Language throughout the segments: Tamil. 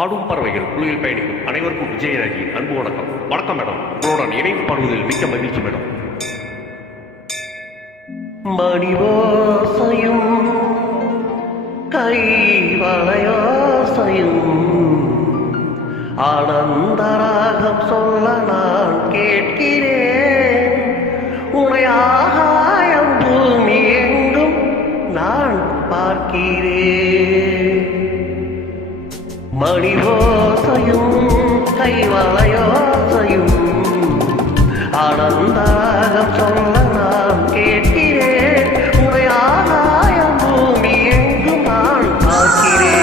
பாடும் பறவைகள் குழுவில் பயணிக்கும் அனைவருக்கும் விஜயராஜியின் அன்பு வணக்கம். வணக்கம் மேடம், உங்களுடன் இணைந்து பாடுவதில் மிக்க மகிழ்ச்சி மேடம். மணிவாசையும் கைவளையாசையும் ஆனந்தராகம் சொல்ல நான் கேட்கிறேன். உனையாகாயம் பூமி எங்கும் நான் பார்க்கிறேன். மணிவோசையும் கைவளையோசையும் ஆனந்தராகம் சொல்ல நான் கேட்கிறேன். உனையாகாயம் பூமி எங்கும் நான் பார்க்கிறேன்.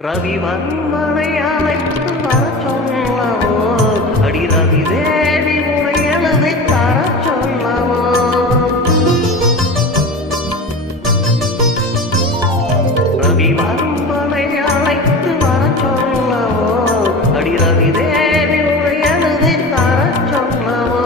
ரவி வன்மனை அழைத்து வர சொல்லவோ, அடி ரவி தேவி உனை எழுதி தர சொல்லவோ. ரவி வன்மனை அழைத்து வர சொல்லவோ, அடி ரவி தேவி உனை எழுதி தர சொல்லவோ.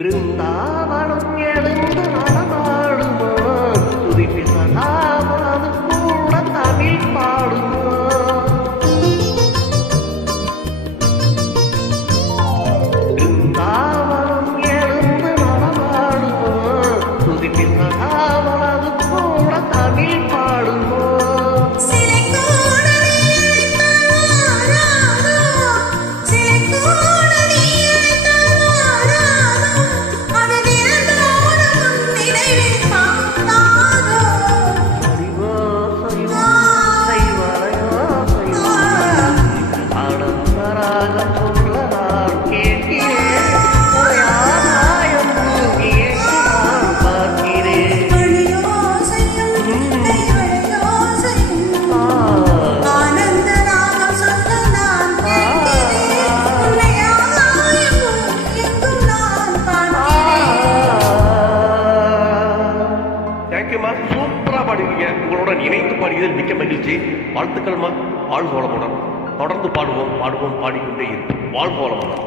பிருந்தாவனம் எழுந்து நடமாடுமோ, துதிப்பி சதாவது கூட தமிழ் பாடுமோ. பிருந்தாவனம் எழுந்து நடமாடுமோ, துதிப்பி சதாவது கூட தமிழ் பாடுமோ. சூப்பரா பாடுவீங்க. உங்களுடன் இணைந்து பாடியதில் மிக்க மகிழ்ச்சி. வாழ்த்துக்கள்மா. வாழ்க வளமுடன். தொடர்ந்து பாடுவோம் பாடிக்கொண்டே இருப்போம். வாழ்க வளமுடன்.